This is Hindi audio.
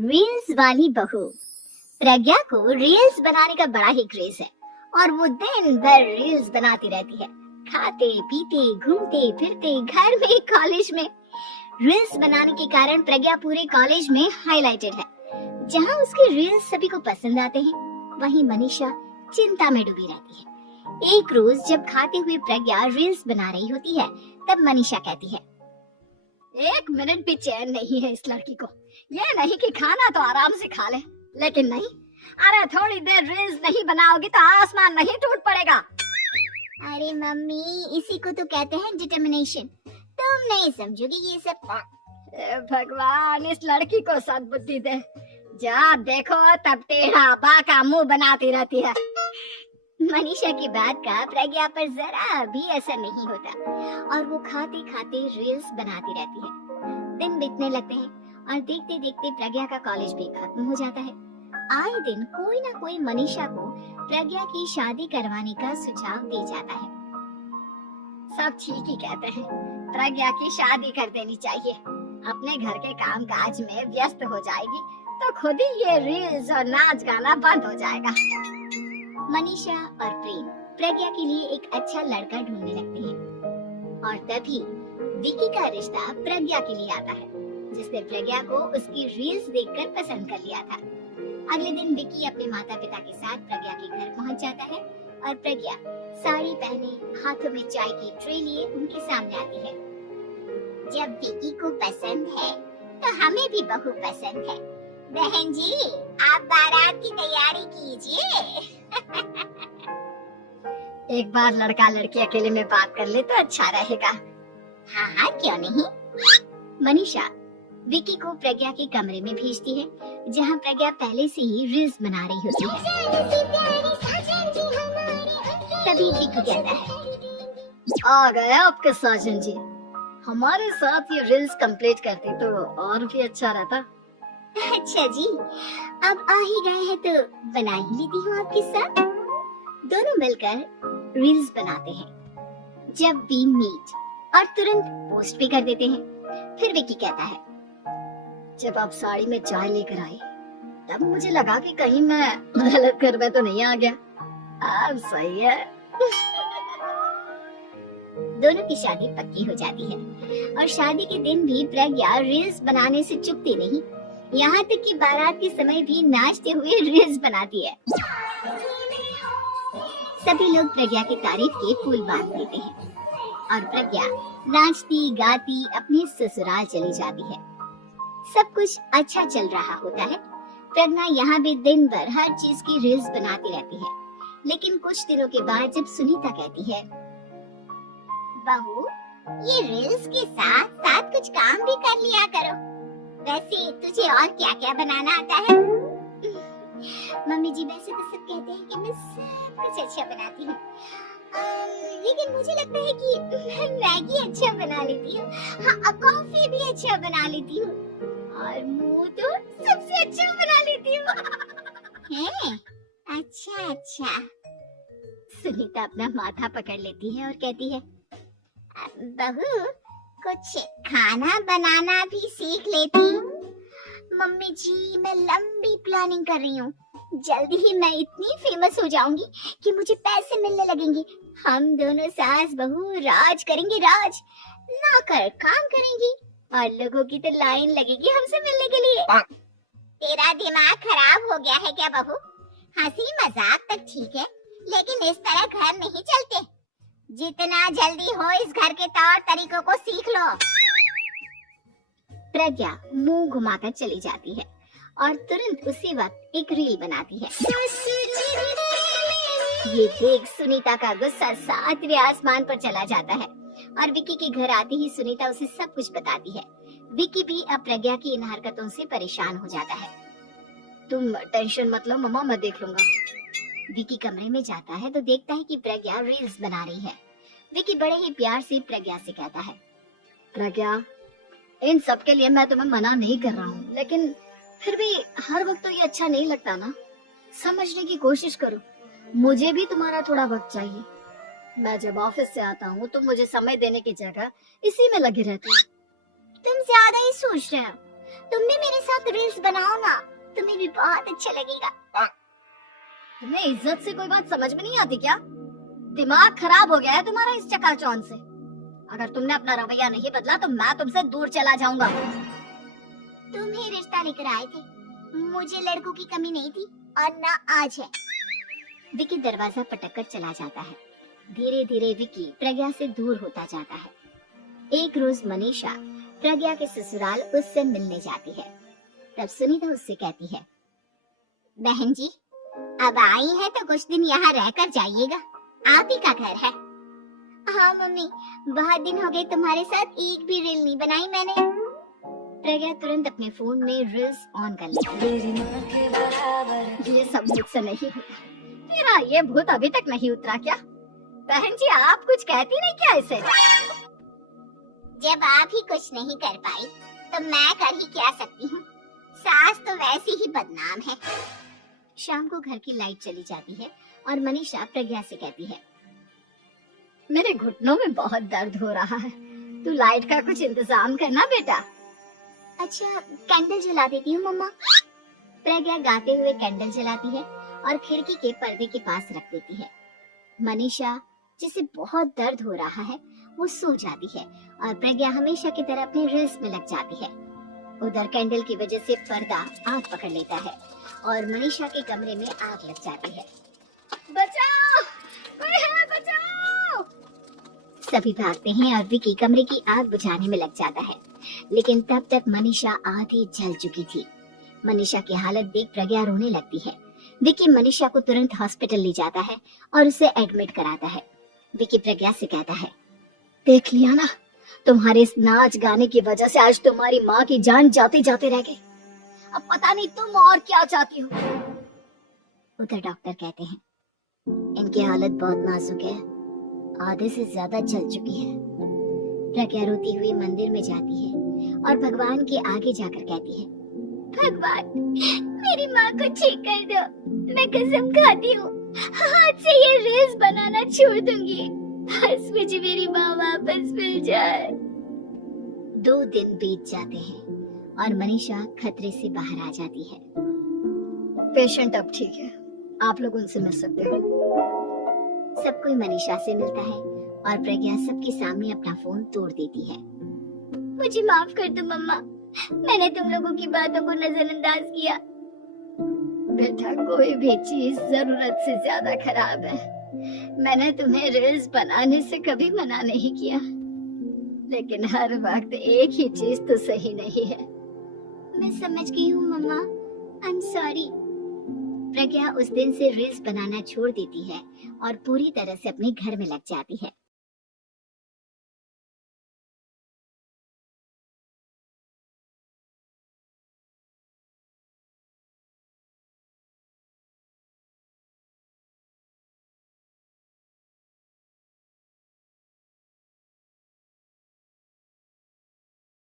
रील्स वाली बहू। प्रज्ञा को रील्स बनाने का बड़ा ही क्रेज है और वो दिन भर रील्स बनाती रहती है। खाते पीते घूमते फिरते घर में कॉलेज में रील्स बनाने के कारण प्रज्ञा पूरे कॉलेज में हाईलाइटेड है। जहाँ उसके रील्स सभी को पसंद आते हैं, वहीं मनीषा चिंता में डूबी रहती है। एक रोज जब खाते हुए प्रज्ञा रील्स बना रही होती है, तब मनीषा कहती है, एक मिनट भी चैन नहीं है इस लड़की को। ये नहीं कि खाना तो आराम से खा ले, लेकिन नहीं, अरे थोड़ी देर रील्स नहीं बनाओगी तो आसमान नहीं टूट पड़ेगा। अरे मम्मी, इसी को तो कहते हैं डिटर्मिनेशन। तुम नहीं समझोगी ये सब। भगवान, इस लड़की को सद्बुद्धि दे। जब देखो तब टेढ़ा बाका मुंह बनाती रहती है। मनीषा की बात का प्रज्ञा पर जरा भी असर नहीं होता और वो खाते खाते रील्स बनाती रहती है। दिन बीतने लगते हैं और देखते देखते प्रज्ञा का कॉलेज भी खत्म हो जाता है। आए दिन कोई ना कोई मनीषा को प्रज्ञा की शादी करवाने का सुझाव दे जाता है। सब ठीक ही कहते हैं, प्रज्ञा की शादी कर देनी चाहिए। अपने घर के काम काज में व्यस्त हो जाएगी तो खुद ही ये रील्स और नाच गाना बंद हो जाएगा। मनीषा और प्रेम प्रज्ञा के लिए एक अच्छा लड़का ढूंढने लगते हैं और तभी विकी का रिश्ता प्रज्ञा के लिए आता है, जिसने प्रज्ञा को उसकी रील्स देखकर पसंद कर लिया था। अगले दिन विकी अपने माता पिता के साथ प्रज्ञा के घर पहुंच जाता है और प्रज्ञा साड़ी पहने हाथों में चाय की ट्रे लिए उनके सामने आती है। जब विकी को पसंद है तो हमें भी बहू पसंद है। बहन जी, आप बारात की तैयारी कीजिए। एक बार लड़का लड़की अकेले में बात कर ले तो अच्छा रहेगा। हाँ हाँ, क्यों नहीं। मनीषा विकी को प्रज्ञा के कमरे में भेजती है, जहाँ प्रज्ञा पहले से ही रील्स बना रही होती है। तभी विकी कहता है, आ गए आपके साजन जी। हमारे साथ ये रील्स कंप्लीट करते तो और भी अच्छा रहता। अच्छा जी, अब आ ही गए हैं तो बना ही लेती हूँ आपके साथ। दोनों मिलकर रील्स बनाते हैं। जब भी मीट और तुरंत पोस्ट भी कर देते हैं। फिर विकी कहता है, जब आप साड़ी में चाय लेकर आई तब मुझे लगा कि कहीं मैं गलत घर में तो नहीं आ गया। अब सही है। दोनों की शादी पक्की हो जाती है और शादी के दिन भी प्रज्ञा रील्स बनाने से चूकती नहीं। यहाँ तक कि बारात के समय भी नाचते हुए रील्स बनाती है। सभी लोग प्रज्ञा की तारीफ के फूल बांध देते हैं और प्रज्ञा नाचती गाती अपने ससुराल चली जाती है। सब कुछ अच्छा चल रहा होता है। प्रज्ञा यहाँ भी दिन भर हर चीज की रील्स बनाती रहती है। लेकिन कुछ दिनों के बाद जब सुनीता कहती है, बहू, ये रील्स के साथ साथ कुछ काम भी कर लिया करो। वैसे तुझे और क्या क्या बनाना आता है? मम्मी जी, वैसे तो सब कहते हैं कि मैं सब कुछ अच्छा बनाती हूँ, लेकिन मुझे लगता है कि मैं मैगी अच्छा बना लेती हूँ। हाँ, कॉफी भी अच्छा बना लेती हूँ और मुंह तो सबसे अच्छा बना लेती हूँ। हैं? अच्छा अच्छा। सुनीता अपना माथा पकड़ लेती है और कहती है, बहू, कुछ खाना बनाना भी सीख लेती हूँ। मम्मी जी, मैं लंबी प्लानिंग कर रही हूँ। जल्दी ही मैं इतनी फेमस हो जाऊंगी कि मुझे पैसे मिलने लगेंगे। हम दोनों सास बहू राज करेंगे, राज। नौकर काम करेंगी और लोगों की तो लाइन लगेगी हमसे मिलने के लिए। तेरा दिमाग खराब हो गया है क्या बहू? हंसी मजाक तक ठीक है, लेकिन इस तरह घर नहीं चलते। जितना जल्दी हो इस घर के तौर तरीकों को सीख लो। प्रज्ञा मुंह घुमाकर चली जाती है और तुरंत उसी वक्त एक रील बनाती है। ये देख सुनीता का गुस्सा 7वें आसमान पर चला जाता है और विकी के घर आते ही सुनीता उसे सब कुछ बताती है। विकी भी अब प्रज्ञा की इन हरकतों से परेशान हो जाता है। तुम टेंशन मत लो मम्मा, मैं देख लूंगा। विकी कमरे में जाता है तो देखता है कि प्रज्ञा रील्स बना रही है। विकी बड़े ही प्यार से प्रज्ञा से कहता है, प्रज्ञा, इन सब के लिए मैं तुम्हें मना नहीं कर रहा हूँ, लेकिन फिर भी हर वक्त तो ये अच्छा नहीं लगता ना। समझने की कोशिश करो, मुझे भी तुम्हारा थोड़ा वक्त चाहिए। मैं जब ऑफिस से आता हूँ तो मुझे समय देने की जगह इसी में लगे रहते हो। तुम ज्यादा ही सोच रहे हो। तुम भी मेरे साथ रील्स बनाओ ना, तुम्हें भी बहुत अच्छा लगेगा। तुम्हें इज्जत से कोई बात समझ में नहीं आती क्या? दिमाग खराब हो गया है तुम्हारा इस चकाचौंध से। अगर तुमने अपना रवैया नहीं बदला तो मैं तुमसे दूर चला जाऊंगा। तुम ही रिश्ता लेकर आए थे, मुझे लड़कों की कमी नहीं थी और ना आज है। विकी दरवाजा पटककर चला जाता है। धीरे धीरे विकी प्रज्ञा से दूर होता जाता है। एक रोज मनीषा प्रज्ञा के ससुराल उससे मिलने जाती है। तब सुनीता उससे कहती है, बहन जी अब आई है तो कुछ दिन यहाँ रहकर जाइएगा, आप ही का घर है। हाँ मम्मी, बहुत दिन हो गए तुम्हारे साथ एक भी रील नहीं बनाई मैंने। प्रज्ञा तुरंत अपने फोन में रील्स ऑन कर लेती है। ये सब मुझसे नहीं होता। तेरा ये भूत अभी तक नहीं उतरा क्या? बहन जी आप कुछ कहती नहीं क्या इसे? जब आप ही कुछ नहीं कर पाई तो मैं कर ही क्या सकती हूँ, सास तो वैसी ही बदनाम है। शाम को घर की लाइट चली जाती है और मनीषा प्रज्ञा से कहती है, मेरे घुटनों में बहुत दर्द हो रहा है, तू लाइट का कुछ इंतजाम करना बेटा। अच्छा कैंडल जला देती हूँ मम्मा। प्रज्ञा गाते हुए कैंडल जलाती है और खिड़की के पर्दे के पास रख देती है। मनीषा जिसे बहुत दर्द हो रहा है वो सो जाती है और प्रज्ञा हमेशा की तरह अपने रील्स में लग जाती है। उधर कैंडल की वजह से पर्दा आग पकड़ लेता है और मनीषा के कमरे में आग लग जाती है। बचाओ, कोई है बचाओ। सभी भागते हैं और विकी कमरे की आग बुझाने में लग जाता है, लेकिन तब तक मनीषा आधी जल चुकी थी। मनीषा की हालत देख प्रज्ञा रोने लगती है। विकी मनीषा को तुरंत हॉस्पिटल ले जाता है और उसे एडमिट कराता है। विकी प्रज्ञा से कहता है, देख लिया ना, तुम्हारे इस नाच गाने की वजह से आज तुम्हारी माँ की जान जाते जाते रह गई। अब पता नहीं तुम और क्या चाहती हो। उधर डॉक्टर कहते हैं, इनकी हालत बहुत नाजुक है, आधे से ज्यादा जल चुकी है। प्रज्ञा रोती हुई मंदिर में जाती है और भगवान के आगे जाकर कहती है, भगवान मेरी माँ को ठीक कर दो, मैं कसम खाती हूँ आज से ये रील्स बनाना छोड़ दूंगी, बस मुझे मेरी माँ वापस मिल जाए। 2 दिन बीत जाते हैं और मनीषा खतरे से बाहर आ जाती है। पेशेंट अब ठीक है, आप लोग उनसे मिल सकते हो। सब कोई मनीषा से मिलता है और प्रज्ञा सबके सामने अपना फोन तोड़ देती है। मुझे माफ कर दो मम्मा, मैंने तुम लोगों की बातों को नजरअंदाज किया। बेटा कोई भी चीज जरूरत से ज्यादा खराब है। मैंने तुम्हें रील्स बनाने से कभी मना नहीं किया, लेकिन हर वक्त एक ही चीज तो सही नहीं है। मैं समझ गई हूँ मम्मा, आई एम सॉरी। प्रज्ञा उस दिन से रील्स बनाना छोड़ देती है और पूरी तरह से अपने घर में लग जाती है।